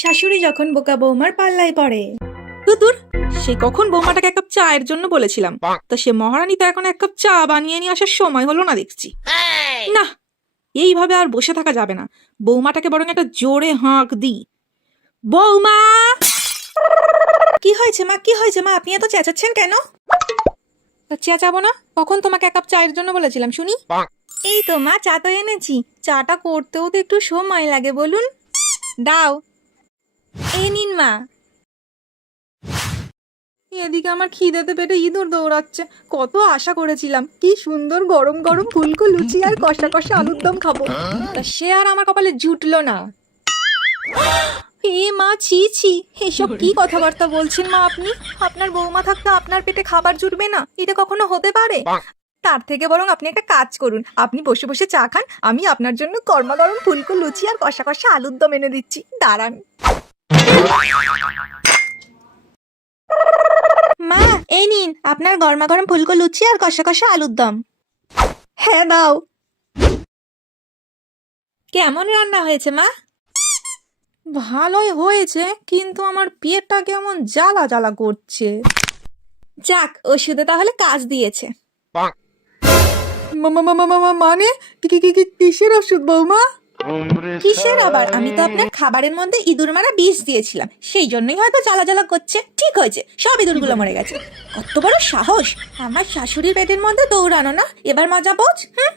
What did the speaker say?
শাশুড়ি যখন বোকা বৌমার পাল্লায় পড়ে। তুতুর সে কখন বৌমাটাকে এক কাপ চায়ের জন্য বলেছিলাম, তা সে মহারানী তো এখন এক কাপ চা বানিয়ে নিয়ে আসার সময় হলো না দেখছি। না, এইভাবে আর বসে থাকা যাবে না, বৌমাটাকে বরং একটা জোরে হাঁক দিই। বৌমা! কি হয়েছে মা, কি হয়েছে মা, আপনি এত চেঁচাচ্ছেন কেন? তা চেঁচাবো না? কখন তোমাকে এক কাপ চায়ের জন্য বলেছিলাম শুনি? এই তো মা, চা তো এনেছি। চাটা করতেও তো একটু সময় লাগে, বলুন। দাও। এই নিন মা। এদিকে আমার খিদেতে পেটে ইঁদুর দৌড়াচ্ছে। কত আশা করেছিলাম কি সুন্দর গরম গরম ফুলকো লুচি আর কষা কষা আলুর দম খাবো, তা সে আর আমার কপালে জুটলো না। এ মা, ছি ছি, এসব কি কথাবার্তা বলছেন মা আপনি? আপনার বৌমা থাকতে আপনার পেটে খাবার জুটবে না, এটা কখনো হতে পারে? তার থেকে বরং আপনি একটা কাজ করুন, আপনি বসে বসে চা খান, আমি আপনার জন্য গরমা গরম ফুলকো লুচি আর কষা কষা আলুর দম এনে দিচ্ছি, দাঁড়ান। মা, এই নিন আপনার গরমা গরম ফুলকো লুচি আর কষা কষা আলুর দম। হ্যাঁ দাও। কেমন রান্না হয়েছে মা? ভালোই হয়েছে, কিন্তু আমার পেটটা কেমন জ্বালা জ্বালা করছে। যাক, ওষুধে তাহলে কাজ দিয়েছে। মানে কিসের ওষুধ বৌমা? কিসের আবার, আমি তো আপনার খাবারের মধ্যে ইঁদুর মারা বিষ দিয়েছিলাম, সেই জন্যই হয়তো জ্বালা জ্বালা করছে। ঠিক হয়েছে, সব ইঁদুরগুলো মরে গেছে। কত বড় সাহস আমার শাশুড়ির পেটের মধ্যে দৌড়ানো, না? এবার মজা বোঝ। হুম।